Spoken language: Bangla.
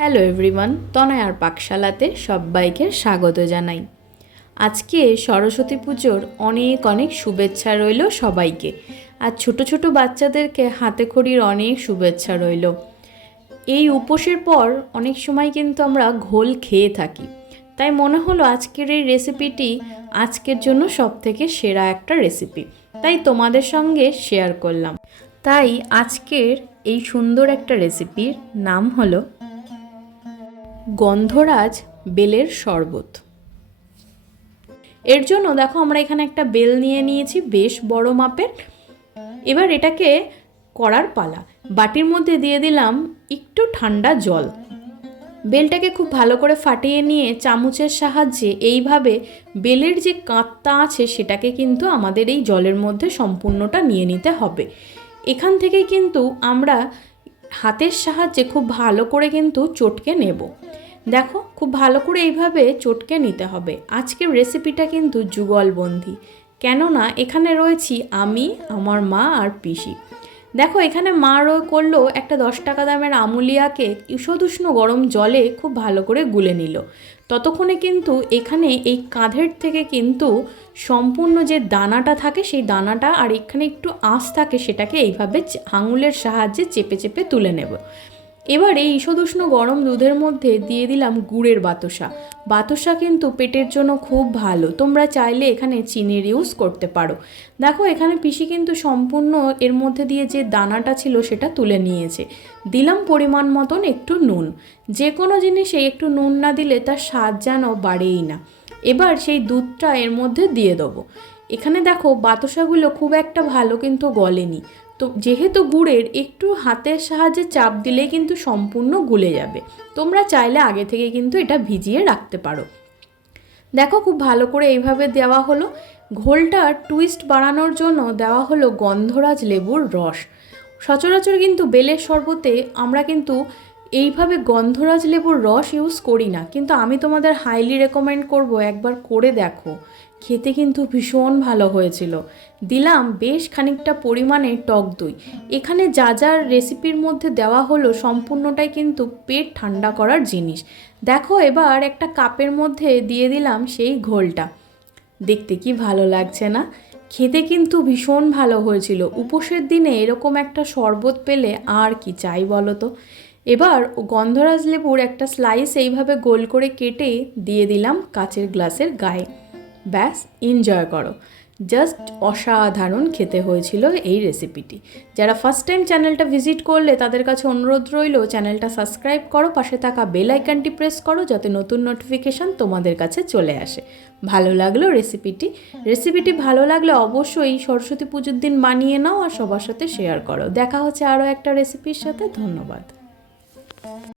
হ্যালো এভরিওয়ান, তনয়ার পাকশালাতে সবাইকে স্বাগত জানাই। আজকে সরস্বতী পুজোর অনেক অনেক শুভেচ্ছা রইল সবাইকে। আর ছোট ছোট বাচ্চাদেরকে হাতে খড়ির অনেক শুভেচ্ছা রইল। এই উপোসের পর অনেক সময় কিন্তু আমরা ঘোল খেয়ে থাকি, তাই মনে হলো আজকের এই রেসিপিটি আজকের জন্য সবথেকে সেরা একটা রেসিপি, তাই তোমাদের সঙ্গে শেয়ার করলাম। তাই আজকের এই সুন্দর একটা রেসিপির নাম হলো গন্ধরাজ বেলের শরবত। এর জন্য দেখো আমরা এখানে একটা বেল নিয়ে নিয়েছি বেশ বড় মাপের। এবার এটাকে করার পালা। বাটির মধ্যে দিয়ে দিলাম একটু ঠান্ডা জল। বেলটাকে খুব ভালো করে ফাটিয়ে নিয়ে চামচের সাহায্যে এইভাবে বেলের যে কাঁটটা আছে সেটাকে কিন্তু আমাদের এই জলের মধ্যে সম্পূর্ণটা নিয়ে নিতে হবে। এখান থেকে কিন্তু আমরা হাতের সাহায্যে খুব ভালো করে কিন্তু চটকে নেব। দেখো খুব ভালো করে এইভাবে চটকে নিতে হবে। আজকের রেসিপিটা কিন্তু যুগলবন্দি, কেননা এখানে রয়েছি আমি, আমার মা আর পিসি। দেখো এখানে মা করলো একটা 10 টাকা দামের আমুলিয়াকে ঈষদুষ্ণ গরম জলে খুব ভালো করে গুলে নিল। ততক্ষণে কিন্তু এখানে এই কাঁধের থেকে কিন্তু সম্পূর্ণ যে দানাটা থাকে সেই দানাটা আর এখানে একটু আঁশ থাকে, সেটাকে এইভাবে আঙুলের সাহায্যে চেপে চেপে তুলে নেব। এবার এই ঈষদুষ্ণ গরম দুধের মধ্যে দিয়ে দিলাম গুড়ের বাতাসা। বাতাসা কিন্তু পেটের জন্য খুব ভালো, তোমরা চাইলে এখানে চিনির ইউজ করতে পারো। দেখো এখানে পিসি কিন্তু সম্পূর্ণ এর মধ্যে দিয়ে যে দানাটা ছিল সেটা তুলে নিয়েছে। দিলাম পরিমাণ মতন একটু নুন। যে কোনো জিনিসে একটু নুন না দিলে তার স্বাদ যেন বাড়েই না। এবার সেই দুধটা এর মধ্যে দিয়ে দেবো। এখানে দেখো বাতাসাগুলো খুব একটা ভালো কিন্তু গলেনি, তো যেহেতু গুড়ের একটু হাতের সাহায্যে চাপ দিলেই কিন্তু সম্পূর্ণ গুলে যাবে। তোমরা চাইলে আগে থেকে কিন্তু এটা ভিজিয়ে রাখতে পারো। দেখো খুব ভালো করে এইভাবে দেওয়া হলো। ঘোলটা টুইস্ট বাড়ানোর জন্য দেওয়া হলো গন্ধরাজ লেবুর রস। সচরাচর কিন্তু বেলের শরবতে আমরা কিন্তু এইভাবে গন্ধরাজ লেবুর রস ইউজ করি না, কিন্তু আমি তোমাদের হাইলি রেকমেন্ড করব একবার করে দেখো, খেতে কিন্তু ভীষণ ভালো হয়েছিল। দিলাম বেশ খানিকটা পরিমাণে টক দই। এখানে যা যা রেসিপির মধ্যে দেওয়া হলো সম্পূর্ণটাই কিন্তু পেট ঠান্ডা করার জিনিস। দেখো এবার একটা কাপের মধ্যে দিয়ে দিলাম সেই ঘোলটা। দেখতে কি ভালো লাগছে না? খেতে কিন্তু ভীষণ ভালো হয়েছিল। উপোসের দিনে এরকম একটা শরবত পেলে আর কি চাই বলো তো। এবার গন্ধরাজ লেবুর একটা স্লাইস এইভাবে গোল করে কেটে দিয়ে দিলাম কাচের গ্লাসের গায়ে। ব্যাস, এনজয় করো। জাস্ট অসাধারণ খেতে হয়েছিল এই রেসিপিটি। যারা ফার্স্ট টাইম চ্যানেলটা ভিজিট করলে তাদের কাছে অনুরোধ রইল চ্যানেলটা সাবস্ক্রাইব করো, পাশে থাকা বেল আইকনটি প্রেস করো যাতে নতুন নোটিফিকেশান তোমাদের কাছে চলে আসে। ভালো লাগলো রেসিপিটি ভালো লাগলে অবশ্যই সরস্বতী পুজোর দিন বানিয়ে নাও আর সবার সাথে শেয়ার করো। দেখা হচ্ছে আরও একটা রেসিপির সাথে। ধন্যবাদ।